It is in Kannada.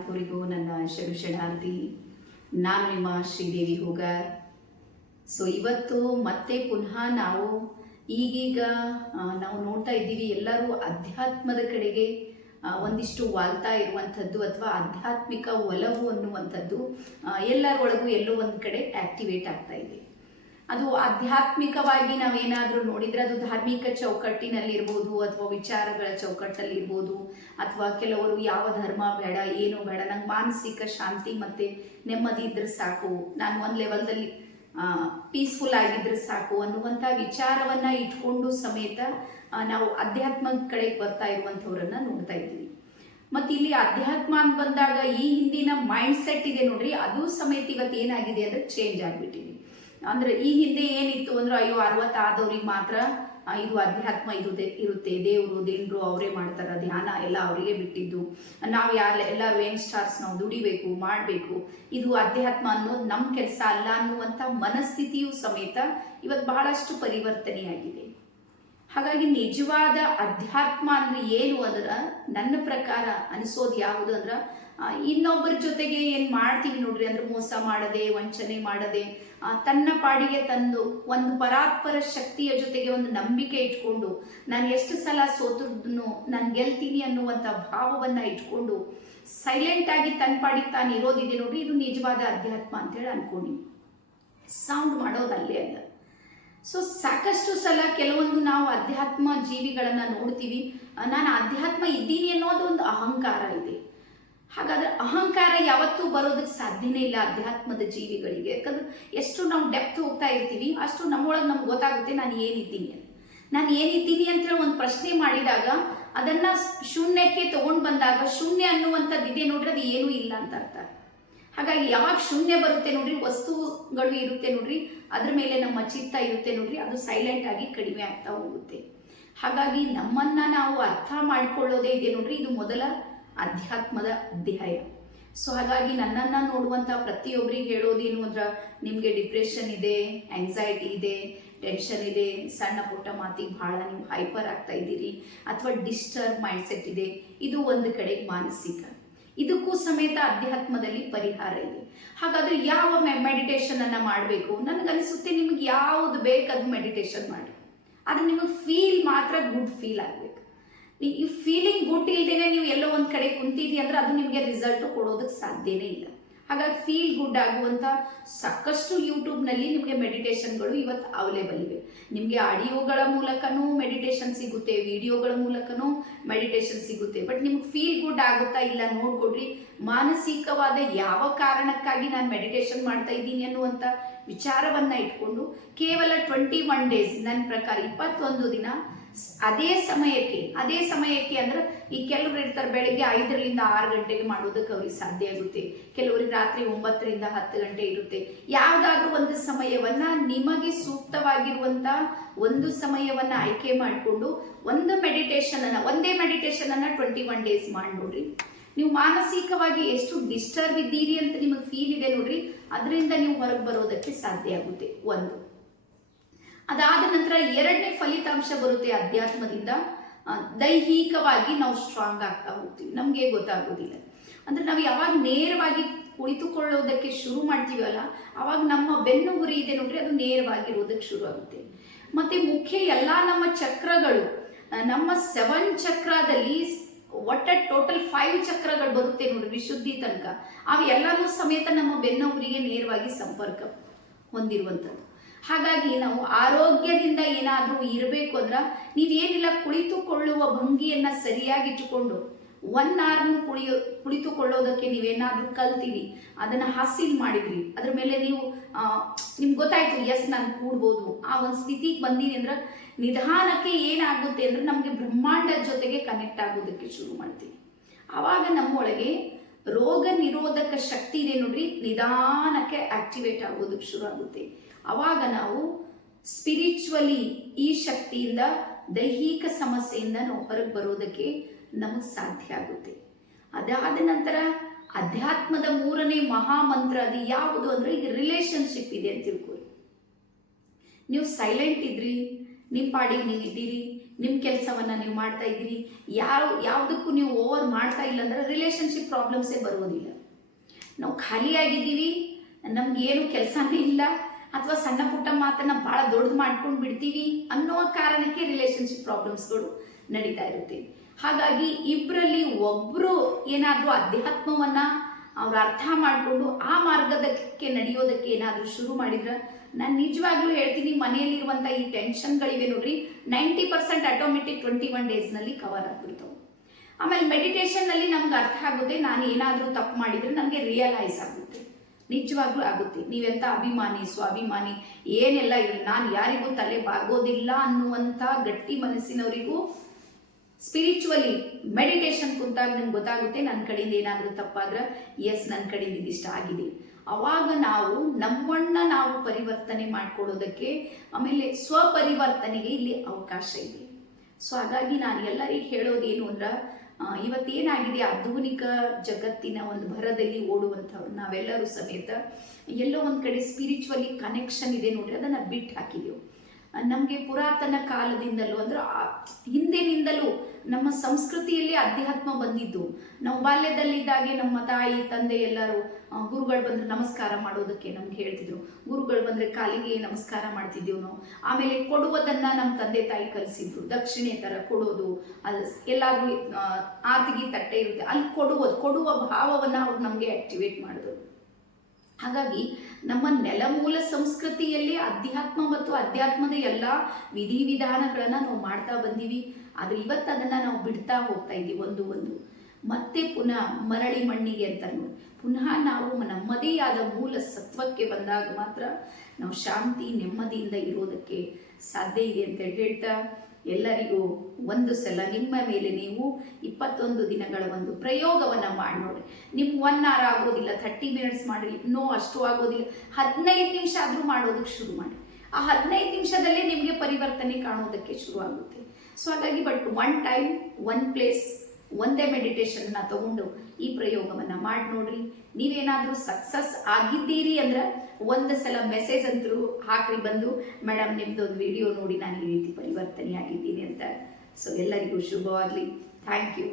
ಅವರಿಗೂ ನನ್ನ ಶರಣಾರ್ಥಿ. ನಾನು ನಿಮ್ಮ ಶ್ರೀದೇವಿ ಹೋಗಾರ್. ಇವತ್ತು ಮತ್ತೆ ಪುನಃ ನಾವು ಈಗೀಗ ನಾವು ನೋಡ್ತಾ ಇದ್ದೀವಿ, ಎಲ್ಲರೂ ಅಧ್ಯಾತ್ಮದ ಕಡೆಗೆ ಒಂದಿಷ್ಟು ವಾಲ್ತಾ ಇರುವಂಥದ್ದು ಅಥವಾ ಆಧ್ಯಾತ್ಮಿಕ ಒಲವು ಅನ್ನುವಂಥದ್ದು ಎಲ್ಲರೊಳಗೂ ಎಲ್ಲೋ ಒಂದು ಕಡೆ ಆಕ್ಟಿವೇಟ್ ಆಗ್ತಾ ಇದೆ. ಅದು ಆಧ್ಯಾತ್ಮಿಕವಾಗಿ ನಾವೇನಾದರೂ ನೋಡಿದರೆ ಅದು ಧಾರ್ಮಿಕ ಚೌಕಟ್ಟಿನಲ್ಲಿ ಇರ್ಬೋದು, ಅಥವಾ ವಿಚಾರಗಳ ಚೌಕಟ್ಟಲ್ಲಿ ಇರ್ಬೋದು, ಅಥವಾ ಕೆಲವರು ಯಾವ ಧರ್ಮ ಬೇಡ ಏನು ಬೇಡ, ನಂಗೆ ಮಾನಸಿಕ ಶಾಂತಿ ಮತ್ತು ನೆಮ್ಮದಿ ಇದ್ರೆ ಸಾಕು, ನಾನು ಒಂದು ಲೆವೆಲ್ದಲ್ಲಿ ಪೀಸ್ಫುಲ್ ಆಗಿದ್ರೆ ಸಾಕು ಅನ್ನುವಂಥ ವಿಚಾರವನ್ನು ಇಟ್ಕೊಂಡು ಸಮೇತ ನಾವು ಅಧ್ಯಾತ್ಮ ಕಡೆಗೆ ಬರ್ತಾ ಇರುವಂಥವ್ರನ್ನ ನೋಡ್ತಾ ಇದ್ದೀವಿ. ಮತ್ತು ಇಲ್ಲಿ ಅಧ್ಯಾತ್ಮ ಅಂತ ಬಂದಾಗ ಈ ಹಿಂದಿನ ಮೈಂಡ್ ಸೆಟ್ ಇದೆ ನೋಡ್ರಿ, ಅದು ಸಮೇತ ಇವತ್ತು ಏನಾಗಿದೆ ಅಂದರೆ ಚೇಂಜ್ ಆಗಿಬಿಟ್ಟಿದೆ. ಅಂದ್ರೆ ಈ ಹಿಂದೆ ಏನಿತ್ತು ಅಂದ್ರೆ, ಅಯ್ಯೋ 60 ಆದವ್ರಿಗೆ ಮಾತ್ರ ಇದು ಅಧ್ಯಾತ್ಮ ಇರುತ್ತೆ, ದೇವರು ದೇನ್ರು ಅವರೇ ಮಾಡ್ತಾರೆ, ಧ್ಯಾನ ಎಲ್ಲ ಅವರಿಗೆ ಬಿಟ್ಟಿದ್ದು, ನಾವು ಎಲ್ಲರೂ ಯಂಗ್ಸ್ಟಾರ್ಸ್ ನಾವು ದುಡಿಬೇಕು ಮಾಡಬೇಕು, ಇದು ಅಧ್ಯಾತ್ಮ ಅನ್ನೋದು ನಮ್ಮ ಕೆಲಸ ಅಲ್ಲ ಅನ್ನುವಂಥ ಮನಸ್ಥಿತಿಯು ಸಮೇತ ಇವತ್ತು ಬಹಳಷ್ಟು ಪರಿವರ್ತನೆಯಾಗಿದೆ. ಹಾಗಾಗಿ ನಿಜವಾದ ಅಧ್ಯಾತ್ಮ ಅಂದ್ರೆ ಏನು ಅಂದ್ರೆ, ನನ್ನ ಪ್ರಕಾರ ಅನಿಸೋದು ಯಾವುದು ಅಂದ್ರೆ, ಇನ್ನೊಬ್ಬರ ಜೊತೆಗೆ ಏನು ಮಾಡ್ತೀವಿ ನೋಡ್ರಿ ಅಂದ್ರೆ, ಮೋಸ ಮಾಡದೆ ವಂಚನೆ ಮಾಡದೆ ತನ್ನ ಪಾಡಿಗೆ ತಂದು ಒಂದು ಪರಾತ್ಪರ ಶಕ್ತಿಯ ಜೊತೆಗೆ ಒಂದು ನಂಬಿಕೆ ಇಟ್ಕೊಂಡು, ನಾನು ಎಷ್ಟು ಸಲ ಸೋತೃನು ನಾನು ಗೆಲ್ತೀನಿ ಅನ್ನುವಂಥ ಭಾವವನ್ನು ಇಟ್ಕೊಂಡು ಸೈಲೆಂಟ್ ಆಗಿ ತನ್ನ ಪಾಡಿಗೆ ತಾನು ಇರೋದಿದೆ ನೋಡ್ರಿ, ಇದು ನಿಜವಾದ ಅಧ್ಯಾತ್ಮ ಅಂತೇಳಿ ಅನ್ಕೊಂಡು ಸೌಂಡ್ ಮಾಡೋದಲ್ಲೇ ಅಲ್ಲ. ಸಾಕಷ್ಟು ಸಲ ಕೆಲವೊಂದು ನಾವು ಅಧ್ಯಾತ್ಮ ಜೀವಿಗಳನ್ನ ನೋಡ್ತೀವಿ, ನಾನು ಅಧ್ಯಾತ್ಮ ಇದ್ದೀನಿ ಅನ್ನೋದು ಒಂದು ಅಹಂಕಾರ ಇದೆ. ಹಾಗಾದ್ರೆ ಅಹಂಕಾರ ಯಾವತ್ತೂ ಬರೋದಕ್ಕೆ ಸಾಧ್ಯನೇ ಇಲ್ಲ ಅಧ್ಯಾತ್ಮದ ಜೀವಿಗಳಿಗೆ. ಯಾಕಂದ್ರೆ ಎಷ್ಟು ನಾವು ಡೆಪ್ತ್ ಹೋಗ್ತಾ ಇರ್ತೀವಿ ಅಷ್ಟು ನಮ್ಮೊಳಗೆ ನಮ್ಗೆ ಗೊತ್ತಾಗುತ್ತೆ ನಾನು ಏನಿದ್ದೀನಿ ಅಂತೇಳಿ ಒಂದು ಪ್ರಶ್ನೆ ಮಾಡಿದಾಗ ಅದನ್ನ ಶೂನ್ಯಕ್ಕೆ ತಗೊಂಡು ಬಂದಾಗ, ಶೂನ್ಯ ಅನ್ನುವಂಥದ್ದು ಇದೆ ನೋಡ್ರಿ, ಅದು ಏನೂ ಇಲ್ಲ ಅಂತ ಅರ್ಥ. ಹಾಗಾಗಿ ಯಾವಾಗ ಶೂನ್ಯ ಬರುತ್ತೆ ನೋಡ್ರಿ, ವಸ್ತುಗಳು ಇರುತ್ತೆ ನೋಡ್ರಿ, ಅದ್ರ ಮೇಲೆ ನಮ್ಮ ಚಿತ್ತ ಇರುತ್ತೆ ನೋಡ್ರಿ, ಅದು ಸೈಲೆಂಟ್ ಆಗಿ ಕಡಿಮೆ ಆಗ್ತಾ ಹೋಗುತ್ತೆ. ಹಾಗಾಗಿ ನಮ್ಮನ್ನ ನಾವು ಅರ್ಥ ಮಾಡಿಕೊಳ್ಳೋದೇ ಇದೆ ನೋಡ್ರಿ, ಇದು ಮೊದಲ ಅಧ್ಯಾತ್ಮದ ಅಧ್ಯಾಯ. ಹಾಗಾಗಿ ನನ್ನನ್ನು ನೋಡುವಂಥ ಪ್ರತಿಯೊಬ್ಬರಿಗೆ ಹೇಳೋದೇನು ಅಂದ್ರೆ, ನಿಮಗೆ ಡಿಪ್ರೆಷನ್ ಇದೆ, ಆಂಗ್ಸೈಟಿ ಇದೆ, ಟೆನ್ಷನ್ ಇದೆ, ಸಣ್ಣ ಪುಟ್ಟ ಮಾತಿಗೆ ಭಾಳ ನೀವು ಹೈಪರ್ ಆಗ್ತಾ ಇದ್ದೀರಿ, ಅಥವಾ ಡಿಸ್ಟರ್ಬ್ ಮೈಂಡ್ಸೆಟ್ ಇದೆ, ಇದು ಒಂದು ಕಡೆ ಮಾನಸಿಕ. ಇದಕ್ಕೂ ಸಮೇತ ಅಧ್ಯಾತ್ಮದಲ್ಲಿ ಪರಿಹಾರ ಇದೆ. ಹಾಗಾದ್ರೆ ಯಾವ ಮೆಡಿಟೇಷನ್ ಅನ್ನ ಮಾಡಬೇಕು? ನನಗನ್ನಿಸುತ್ತೆ ನಿಮಗೆ ಯಾವುದು ಬೇಕು ಅದು ಮೆಡಿಟೇಷನ್ ಮಾಡಿ, ಅದು ನಿಮಗೆ ಫೀಲ್ ಮಾತ್ರ ಗುಡ್ ಫೀಲ್ ಆಗಬೇಕು. ಈ ಫೀಲಿಂಗ್ ಗುಡ್ ಇಲ್ದೇನೆ ನೀವು ಎಲ್ಲೋ ಒಂದು ಕಡೆ ಕುಂತಿದ್ರಿ ಅಂದ್ರೆ ಅದು ನಿಮಗೆ ರಿಸಲ್ಟ್ ಕೊಡೋದಕ್ಕೆ ಸಾಧ್ಯನೇ ಇಲ್ಲ. ಹಾಗಾಗಿ ಫೀಲ್ ಗುಡ್ ಆಗುವಂಥ ಸಾಕಷ್ಟು ಯೂಟ್ಯೂಬ್ನಲ್ಲಿ ನಿಮಗೆ ಮೆಡಿಟೇಷನ್ಗಳು ಇವತ್ತು ಅವೈಲೇಬಲ್ ಇವೆ. ನಿಮಗೆ ಆಡಿಯೋಗಳ ಮೂಲಕನೂ ಮೆಡಿಟೇಷನ್ ಸಿಗುತ್ತೆ, ವಿಡಿಯೋಗಳ ಮೂಲಕನೂ ಮೆಡಿಟೇಷನ್ ಸಿಗುತ್ತೆ. ಬಟ್ ನಿಮ್ಗೆ ಫೀಲ್ ಗುಡ್ ಆಗುತ್ತಾ ಇಲ್ಲ ನೋಡ್ಕೊಡ್ರಿ. ಮಾನಸಿಕವಾದ ಯಾವ ಕಾರಣಕ್ಕಾಗಿ ನಾನು ಮೆಡಿಟೇಷನ್ ಮಾಡ್ತಾ ಇದ್ದೀನಿ ಅನ್ನುವಂಥ ವಿಚಾರವನ್ನ ಇಟ್ಕೊಂಡು ಕೇವಲ 21 ಡೇಸ್, ನನ್ನ ಪ್ರಕಾರ 21 ದಿನ ಅದೇ ಸಮಯಕ್ಕೆ ಅಂದ್ರೆ, ಈ ಕೆಲವರು ಇರ್ತಾರೆ ಬೆಳಿಗ್ಗೆ 5ರಿಂದ 6 ಗಂಟೆಗೆ ಮಾಡೋದಕ್ಕೆ ಅವ್ರಿಗೆ ಸಾಧ್ಯ ಆಗುತ್ತೆ, ಕೆಲವರಿಗೆ ರಾತ್ರಿ 9ರಿಂದ 10 ಗಂಟೆ ಇರುತ್ತೆ. ಯಾವುದಾದ್ರೂ ಒಂದು ಸಮಯವನ್ನ ನಿಮಗೆ ಸೂಕ್ತವಾಗಿರುವಂತ ಒಂದು ಸಮಯವನ್ನ ಆಯ್ಕೆ ಮಾಡಿಕೊಂಡು ಒಂದೇ ಮೆಡಿಟೇಷನ್ ಅನ್ನ 21 ಡೇಸ್ ಮಾಡಿ ನೋಡ್ರಿ. ನೀವು ಮಾನಸಿಕವಾಗಿ ಎಷ್ಟು ಡಿಸ್ಟರ್ಬ್ ಇದ್ದೀರಿ ಅಂತ ನಿಮಗೆ ಫೀಲ್ ಇದೆ ನೋಡ್ರಿ, ಅದರಿಂದ ನೀವು ಹೊರಗೆ ಬರೋದಕ್ಕೆ ಸಾಧ್ಯ ಆಗುತ್ತೆ. ಒಂದು ಅದಾದ ನಂತರ 2ನೇ ಫಲಿತಾಂಶ ಬರುತ್ತೆ ಅಧ್ಯಾತ್ಮದಿಂದ, ದೈಹಿಕವಾಗಿ ನಾವು ಸ್ಟ್ರಾಂಗ್ ಆಗ್ತಾ ಹೋಗ್ತೀವಿ. ನಮಗೆ ಗೊತ್ತಾಗೋದಿಲ್ಲ ಅಂದ್ರೆ, ನಾವು ಯಾವಾಗ ನೇರವಾಗಿ ಕುಳಿತುಕೊಳ್ಳೋದಕ್ಕೆ ಶುರು ಮಾಡ್ತೀವಲ್ಲ, ಅವಾಗ ನಮ್ಮ ಬೆನ್ನು ಗುರಿ ಇದೆ ನೋಡ್ರಿ, ಅದು ನೇರವಾಗಿರೋದಕ್ಕೆ ಶುರು ಆಗುತ್ತೆ. ಮತ್ತೆ ಮುಖ್ಯ ಎಲ್ಲ ನಮ್ಮ ಚಕ್ರಗಳು, ನಮ್ಮ 7 ಚಕ್ರದಲ್ಲಿ ಟೋಟಲ್ 5 ಚಕ್ರಗಳು ಬರುತ್ತೆ ನೋಡ್ರಿ ವಿಶುದ್ಧಿ ತನಕ, ಅವೆಲ್ಲನೂ ಸಮೇತ ನಮ್ಮ ಬೆನ್ನ ಗುರಿಗೆ ನೇರವಾಗಿ ಸಂಪರ್ಕ ಹೊಂದಿರುವಂಥದ್ದು. ಹಾಗಾಗಿ ನಾವು ಆರೋಗ್ಯದಿಂದ ಏನಾದರೂ ಇರಬೇಕು ಅಂದ್ರೆ, ನೀವೇನಿಲ್ಲ ಕುಳಿತುಕೊಳ್ಳುವ ಭಂಗಿಯನ್ನ ಸರಿಯಾಗಿಟ್ಟುಕೊಂಡು 1 hour ಕುಳಿತುಕೊಳ್ಳೋದಕ್ಕೆ ನೀವೇನಾದ್ರೂ ಕಲ್ತೀರಿ, ಅದನ್ನ ಹಾಸಿಲ್ ಮಾಡಿದ್ರಿ, ಅದ್ರ ಮೇಲೆ ನೀವು ನಿಮ್ಗೆ ಗೊತ್ತಾಯ್ತು ಎಸ್ ನಾನು ಕೂಡ್ಬೋದು, ಆ ಒಂದು ಸ್ಥಿತಿಗೆ ಬಂದೀನಿ ಅಂದ್ರೆ ನಿಧಾನಕ್ಕೆ ಏನಾಗುತ್ತೆ ಅಂದ್ರೆ ನಮಗೆ ಬ್ರಹ್ಮಾಂಡದ ಜೊತೆಗೆ ಕನೆಕ್ಟ್ ಆಗೋದಕ್ಕೆ ಶುರು ಮಾಡ್ತೀವಿ. ಆವಾಗ ನಮ್ಮೊಳಗೆ ರೋಗ ನಿರೋಧಕ ಶಕ್ತಿ ಇದೆ ನೋಡ್ರಿ, ನಿಧಾನಕ್ಕೆ ಆಕ್ಟಿವೇಟ್ ಆಗೋದಕ್ಕೆ ಶುರು ಆಗುತ್ತೆ. ಅವಾಗ ನಾವು ಸ್ಪಿರಿಚುವಲಿ ಈ ಶಕ್ತಿಯಿಂದ, ದೈಹಿಕ ಸಮಸ್ಯೆಯಿಂದ ನಾವು ಹೊರಗೆ ಬರೋದಕ್ಕೆ ನಮಗೆ ಸಾಧ್ಯ ಆಗುತ್ತೆ. ಅದಾದ ನಂತರ ಅಧ್ಯಾತ್ಮದ 3ನೇ ಮಹಾಮಂತ್ರ ಅದು ಯಾವುದು ಅಂದ್ರೆ, ಈಗ ರಿಲೇಶನ್ಶಿಪ್ ಇದೆ ಅಂತ ತಿಳ್ಕೊಳ್ಳಿ. ನೀವು ಸೈಲೆಂಟ್ ಇದ್ರಿ, ನಿಮ್ಮ ಪಾಡಿಗೆ ನೀವಿದ್ದೀರಿ, ನಿಮ್ಮ ಕೆಲಸವನ್ನು ನೀವು ಮಾಡ್ತಾ ಇದ್ದೀರಿ, ಯಾವುದಕ್ಕೂ ನೀವು ಓವರ್ ಮಾಡ್ತಾ ಇಲ್ಲ ಅಂದ್ರೆ ರಿಲೇಷನ್ಶಿಪ್ ಪ್ರಾಬ್ಲಮ್ಸೇ ಬರೋದಿಲ್ಲ. ನಾವು ಖಾಲಿಯಾಗಿದ್ದೀವಿ, ನಮಗೇನು ಕೆಲಸನೇ ಇಲ್ಲ, ಅಥವಾ ಸಣ್ಣ ಪುಟ್ಟ ಮಾತನ್ನು ಭಾಳ ದೊಡ್ಡದು ಮಾಡ್ಕೊಂಡು ಬಿಡ್ತೀವಿ ಅನ್ನೋ ಕಾರಣಕ್ಕೆ ರಿಲೇಷನ್ಶಿಪ್ ಪ್ರಾಬ್ಲಮ್ಸ್ಗಳು ನಡೀತಾ ಇರುತ್ತೆ. ಹಾಗಾಗಿ ಇಬ್ಬರಲ್ಲಿ ಒಬ್ಬರು ಏನಾದರೂ ಅಧ್ಯಾತ್ಮವನ್ನು ಅವ್ರು ಅರ್ಥ ಮಾಡಿಕೊಂಡು ಆ ಮಾರ್ಗದಕ್ಕೆ ನಡೆಯೋದಕ್ಕೆ ಏನಾದರೂ ಶುರು ಮಾಡಿದ್ರೆ, ನಾನು ನಿಜವಾಗ್ಲೂ ಹೇಳ್ತೀನಿ, ಮನೆಯಲ್ಲಿರುವಂಥ ಈ ಟೆನ್ಷನ್ಗಳಿವೆ ನೋಡ್ರಿ, 90% ಆಟೋಮೆಟಿಕ್ 21 ಡೇಸ್ನಲ್ಲಿ ಕವರ್ ಆಗ್ಬಿಡ್ತಾವೆ. ಆಮೇಲೆ ಮೆಡಿಟೇಷನ್ನಲ್ಲಿ ನಮ್ಗೆ ಅರ್ಥ ಆಗುತ್ತೆ, ನಾನು ಏನಾದರೂ ತಪ್ಪು ಮಾಡಿದರೆ ನನಗೆ ರಿಯಲೈಸ್ ಆಗುತ್ತೆ, ನಿಜವಾಗ್ಲೂ ಆಗುತ್ತೆ. ನೀವೆಂಥ ಅಭಿಮಾನಿ ಸ್ವಾಭಿಮಾನಿ ಏನೆಲ್ಲ ಇರಲಿ, ನಾನು ಯಾರಿಗೂ ತಲೆ ಬಾಗೋದಿಲ್ಲ ಅನ್ನುವಂಥ ಗಟ್ಟಿ ಮನಸ್ಸಿನವರಿಗೂ ಸ್ಪಿರಿಚುವಲಿ ಮೆಡಿಟೇಷನ್ ಕುಂತಾಗ ನಿಮ್ಗೆ ಗೊತ್ತಾಗುತ್ತೆ, ನನ್ನ ಕಡೆಯಿಂದ ಏನಾದರೂ ತಪ್ಪಾದ್ರೆ ಎಸ್ ನನ್ನ ಕಡೆಯಿಂದ ಇದಿಷ್ಟ ಆಗಿದೆ. ಅವಾಗ ನಾವು ನಮ್ಮನ್ನ ನಾವು ಪರಿವರ್ತನೆ ಮಾಡ್ಕೊಳ್ಳೋದಕ್ಕೆ, ಆಮೇಲೆ ಸ್ವಪರಿವರ್ತನೆಗೆ ಇಲ್ಲಿ ಅವಕಾಶ ಇದೆ. ಸೊ ಹಾಗಾಗಿ ನಾನು ಎಲ್ಲರಿಗೂ ಹೇಳೋದೇನು ಅಂದ್ರೆ, ಇವತ್ತೇನಾಗಿದೆ ಆಧುನಿಕ ಜಗತ್ತಿನ ಒಂದು ಭರದಲ್ಲಿ ಓಡುವಂಥವ್ರು ನಾವೆಲ್ಲರೂ ಸಮೇತ ಎಲ್ಲೋ ಒಂದು ಕಡೆ ಸ್ಪಿರಿಚುವಲಿ ಕನೆಕ್ಷನ್ ಇದೆ ನೋಡ್ರಿ, ಅದನ್ನು ಬಿಟ್ಟು ಹಾಕಿದೆವು. ನಮಗೆ ಪುರಾತನ ಕಾಲದಿಂದಲೂ ಅಂದ್ರೆ ಹಿಂದಿನಿಂದಲೂ ನಮ್ಮ ಸಂಸ್ಕೃತಿಯಲ್ಲಿ ಅಧ್ಯಾತ್ಮ ಬಂದಿದ್ದು. ನಾವು ಬಾಲ್ಯದಲ್ಲಿದ್ದಾಗೆ ನಮ್ಮ ತಾಯಿ ತಂದೆ ಎಲ್ಲರೂ ಗುರುಗಳು ಬಂದರೆ ನಮಸ್ಕಾರ ಮಾಡೋದಕ್ಕೆ ನಮ್ಗೆ ಹೇಳ್ತಿದ್ರು, ಗುರುಗಳು ಬಂದರೆ ಕಾಲಿಗೆ ನಮಸ್ಕಾರ ಮಾಡ್ತಿದ್ದೆವು ನಾವು. ಆಮೇಲೆ ಕೊಡುವುದನ್ನು ನಮ್ಮ ತಂದೆ ತಾಯಿ ಕಲಿಸಿದ್ರು, ದಕ್ಷಿಣೆ ಥರ ಕೊಡೋದು, ಅದು ಎಲ್ಲಾದ್ರೂ ಆತಿಗೆ ತಟ್ಟೆ ಇರುತ್ತೆ ಅಲ್ಲಿ ಕೊಡುವ ಭಾವವನ್ನು ಅವ್ರು ನಮಗೆ ಆಕ್ಟಿವೇಟ್ ಮಾಡಿದ್ರು. ಹಾಗಾಗಿ ನಮ್ಮ ನೆಲಮೂಲ ಸಂಸ್ಕೃತಿಯಲ್ಲಿ ಅಧ್ಯಾತ್ಮ ಮತ್ತು ಅಧ್ಯಾತ್ಮದ ಎಲ್ಲ ವಿಧಿವಿಧಾನಗಳನ್ನು ನಾವು ಮಾಡ್ತಾ ಬಂದೀವಿ. ಆದರೆ ಇವತ್ತು ಅದನ್ನು ನಾವು ಬಿಡ್ತಾ ಹೋಗ್ತಾ ಇದ್ದೀವಿ ಒಂದು ಮತ್ತೆ ಪುನಃ ಮರಳಿ ಮಣ್ಣಿಗೆ ಅಂತ ನೋಡಿ, ಪುನಃ ನಾವು ನಮ್ಮದೇ ಆದ ಮೂಲ ಸತ್ವಕ್ಕೆ ಬಂದಾಗ ಮಾತ್ರ ನಾವು ಶಾಂತಿ ನೆಮ್ಮದಿಯಿಂದ ಇರೋದಕ್ಕೆ ಸಾಧ್ಯ ಇದೆ ಅಂತೇಳಿ ಹೇಳ್ತಾ, ಎಲ್ಲರಿಗೂ ಒಂದು ಸಲ ನಿಮ್ಮ ಮೇಲೆ ನೀವು 21 ದಿನಗಳ ಒಂದು ಪ್ರಯೋಗವನ್ನು ಮಾಡಿ ನೋಡಿ. ನಿಮ್ಗೆ 1 hour ಆಗೋದಿಲ್ಲ, 30 minutes ಮಾಡಿರಿ, ಅಷ್ಟು ಆಗೋದಿಲ್ಲ, 15 ನಿಮಿಷ ಆದರೂ ಮಾಡೋದಕ್ಕೆ ಶುರು ಮಾಡಿ. ಆ 15 ನಿಮಿಷದಲ್ಲೇ ನಿಮಗೆ ಪರಿವರ್ತನೆ ಕಾಣೋದಕ್ಕೆ ಶುರು ಆಗುತ್ತೆ. ಸೊ ಹಾಗಾಗಿ ಒನ್ ಟೈಮ್ ಒನ್ ಪ್ಲೇಸ್ ಒಂದೇ ಮೆಡಿಟೇಷನ್ನ ತಗೊಂಡು ಈ ಪ್ರಯೋಗವನ್ನು ಮಾಡಿ ನೋಡ್ರಿ. ನೀವೇನಾದರೂ ಸಕ್ಸಸ್ ಆಗಿದ್ದೀರಿ ಅಂದ್ರೆ ಒಂದು ಸಲ ಮೆಸೇಜ್ ಅಂತೂ ಹಾಕ್ರಿ, ಬಂದು ಮೇಡಮ್ ನಿಮ್ದೊಂದು ವಿಡಿಯೋ ನೋಡಿ ನಾನು ಈ ರೀತಿ ಪರಿವರ್ತನೆ ಆಗಿದ್ದೀನಿ ಅಂತ. ಸೊ ಎಲ್ಲರಿಗೂ ಶುಭವಾಗಲಿ. Thank you.